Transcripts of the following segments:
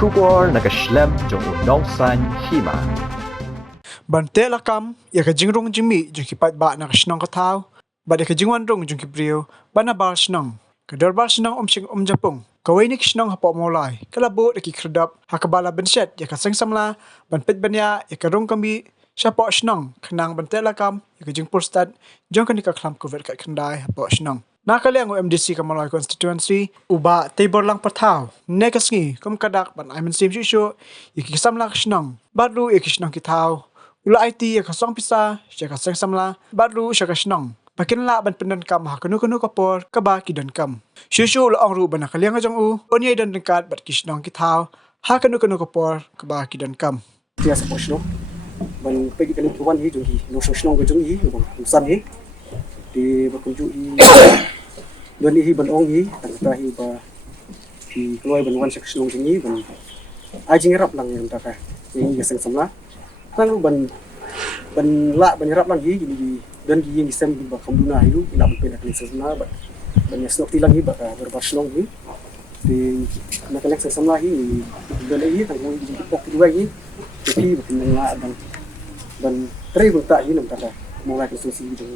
Kubor nakaslem jong unongsan hima. Bante lakam, ya ka jingrong jimi jong kipat ba na kasnong kataw, ba da ka jingwan rong jong kibriyo, ba na bar snong. Kadar bar snong omsing omjapong, kaway ni kisnong hapo molay, kalabo da kikredap, hakabala benset, ya ka samla, banpit banya, ya ka rong kami, siya po snong, kanang bante lakam, ya ka jing pulstad, jong kanika klam kuver kat kanday hapo snong. Nakaliang MDC Kamalay Constituency, uba table lang pataw, nekas ngi, kadak ban ay mansim syusyo, ikisam lang kisnong, baru ikisnong kitaw, ula IT kasong pisa, siya kasang samla, baru siya kasnong. Pakinla ban pendan kam ha kanu kapor kaba kidan kam. Syusyo ula ang ruba nakaliang ajang onyay dan dekat bat kisnong kitaw, ha kanu kapor kaba kidan kam. Dia sa posno. Ban pagi kali tuan hi jungi, no sosno go jungi, no san hi. Di bakunju hi. Dan hi ban ong hi, tangta hi ba di keluar ban wan sosno jungi ban. Ajing rap lang yang taka. Yang geseng samla. Nang ban la ban rap lang hi gini dan gi yang sem ba kamduna hi ila ban pena kali samla ba. Ban yasno tilang hi ba ka berbasno hi. Di nakalek samla hi dan hi tang mo gi bok dua hi. Jadi bukan lah dan teri tak ini nampak mulai konstruksi itu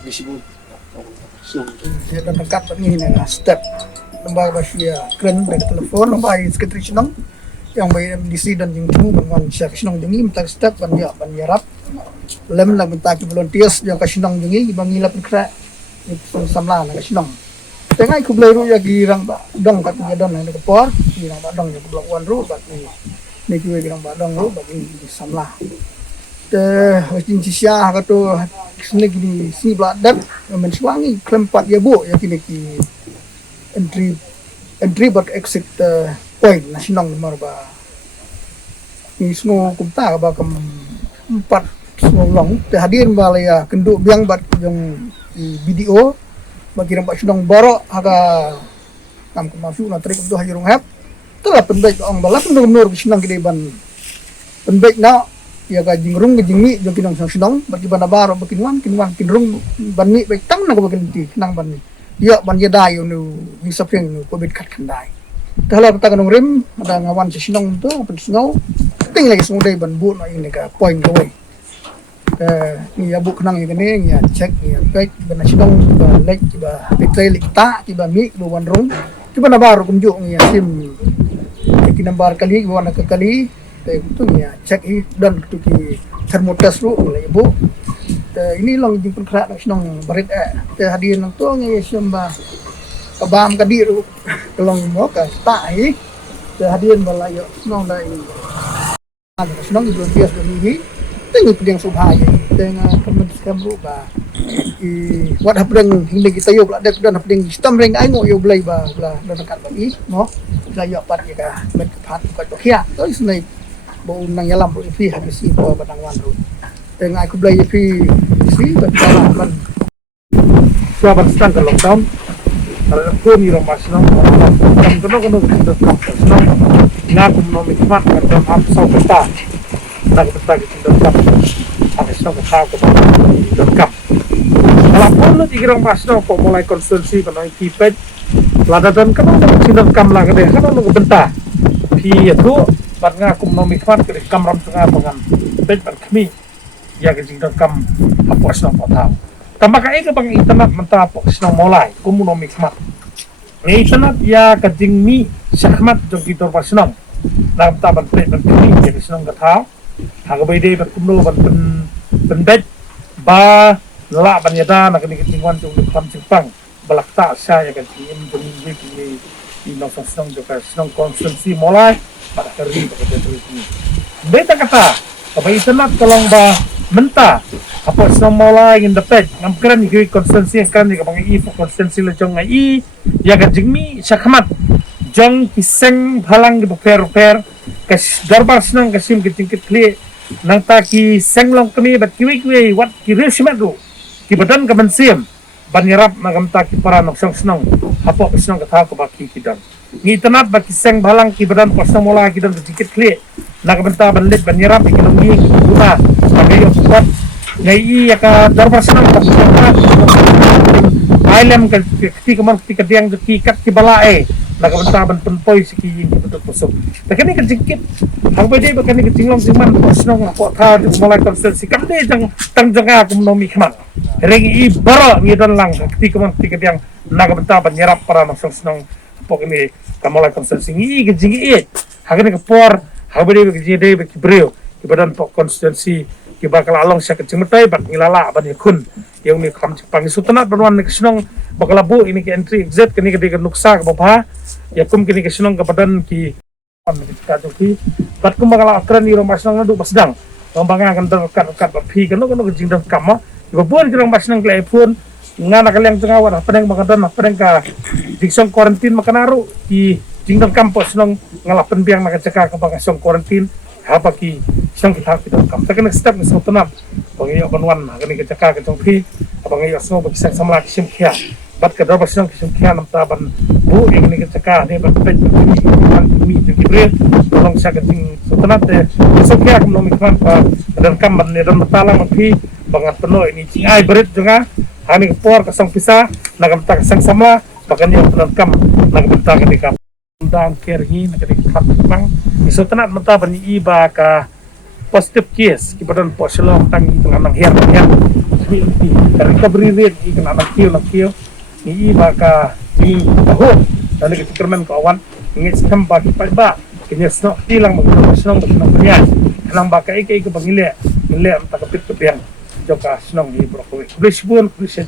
disebut dia dan dekat ini nih step lembaga basia keren dari telepon lembaga sekretari senang yang bayi MDC dan yang temu dengan siapa senang jengi minta step ban yarap lem lah minta ki volunteers yang kasenang jengi bang ngilap kra itu samla lah kasenang tengah ku belaru ya girang ba dong kat dan yang kepor girang ba dong yang blok wan ru ba ni kiwe girang ba dong ru ba ni samla wajin sia kato sini gini si bladat mensuangi kelempat ya bu ya kini ki entry but exit point nasional nomor ba ni semua kumta ba kam empat semua long hadir balaya kenduk biang bat yang video bagi rampak sedang borok aga kam kemasuk na trik untuk hajurung hap telah pendek ong balas menur senang gede ban pendek na ya ga jingrung jingmi jo kinong sedang bagi bana baro kinwan kinrung ban mi baik tang na ga bakin ti nang ban ni ya ban ya dai nu ni sapeng nu ko bit kat kandai kalau kita kanong rim ada ngawan si senang tu pensngau ting lagi semua dai ban bu no ini ka point ko wei ni ya bu kenang ini ya cek ya baik bana senang ba lek ba betrayal ta ba mi bu wan rung ki bana baro kumju ya sim ki nambar kali wan ka kali itu ya cek dan tu ki thermometer ru oleh ibu ini long jing penkrak nak senang barit hadir nang tu ngai samba kabam kadiru long mo ka ta hadir balayo senang dai senang itu bias ni tengok pedang subhaya tengah kementerian kamru ba wat hapdeng hindi kita yo bla dan hapdeng sistem ring ai ngo yo blai ba bla dan kat bagi mo la yo pat ka met pat ko kia to isnai bo nang yalam bo ifi habisi bo badang wan ru tengah aku blai ifi si batala man sabar stang ke lockdown kalau ko mi ro masno kono kita kapsno ngaku no mi mat ka dam ap so peta tak peta kita kap ap so ka ko kap kalau pun tigirong masno ko mulai konstruksi kono kipet ladadan kan kita kam la gede kan no benta pi itu bat ngaku no mi mat ke kamram tengah pengan bet bat kami ya ke jing kam apos no potau tambah kai ke bang internet menta apos no mulai kumu no mi mat internet ya ke jing mi sakmat jong kitor pasnong nam ta ban bet ban kami ya ke senong gatau haga bede bat kumno ban ben bet ba la ban yada nak ni tingwan jong kam simpang balak ta sa ya ke jing demi wiki ni no pasnong jo ka senong konstruksi mulai pada keri pada ini. Beta kata, apa internet kalau ba menta apa semua mulai in the page ngam keren ni konsistensi kan ni kapang info konsistensi le jong ai ya ga jingmi sakmat jong kiseng halang di per kes darbar senang kesim kitingkit kli nang ta ki senglong kami bat kiwi wat ki resmet do ki badan kemensiam banyarap nagam ta ki para noksong senang apa senang kata ko baki kidan ni internet baki seng balang ki badan pasang mola kidan sedikit kli nagbenta banlit banyarap ekonomi guna bagayo buat ngai ka darbar senang ka islam ka ti kamar ti kadiang ti kat ti balae nakabentaban penpoy siki yung betul pusok. Tapi ni kejikit, ang pwede ba kani kejinglong siman posnong ako tao mulai konsensi kamde jang tangjang aku menomi keman. Rengi ibara ngidan lang ketika yang nakabentaban nyerap para masong senong pok ini kamulai konsensi ngi kejingit. Hagani kepor, habade kejide brio, ibadan pok konstitusi bakal along siya kecing metai bat ngilala ban yakun yang ni kam pang sutanat banwan ni kesenong bakal labu ini ke entry exit kini ke nuksa ke bapa yakum kini kesenong ke badan ki ka joki bat kum bakal akran ni rumah senong nadu basdang bangga akan terkat pi kan no kecing dan kama ibon kirang basnang ke iPhone ngana kaliang tengawar apa yang bakadan apa yang ka diksong quarantine makanaru ki jingdang kampus nong ngalapen biang nakacaka ke bangasong quarantine apa ki siyang kita kam ta kan step ng sultanat pangiyo banwan kani kacaka ka tongpi pangiyo sno bagisang samla kisim kya bat ka dapat siyang kisim kya nam taban bu ini kacaka ni bat pet mi kibre tolong siya kating sultanat kisim kya kum nomi kan pa dan kam ban ni dan matalang mapi bangat penuh ini cingai berit juga hani por kasang pisa nagam ta kasang samla bakan yo kam nagam ta kani kam dan kerhi nakadi kapang iso tanat mata ban iba ka positive case kibadan po sila tang itu nang her ni recovery rate ikan anak kio ni iba ka ni taho dan ke kerman kawan ngit skam ba ki ba kini sno tilang magno punya nang ba ka ke pangile ngile ta kapit ke piang joka snong di brokoli blisbun blis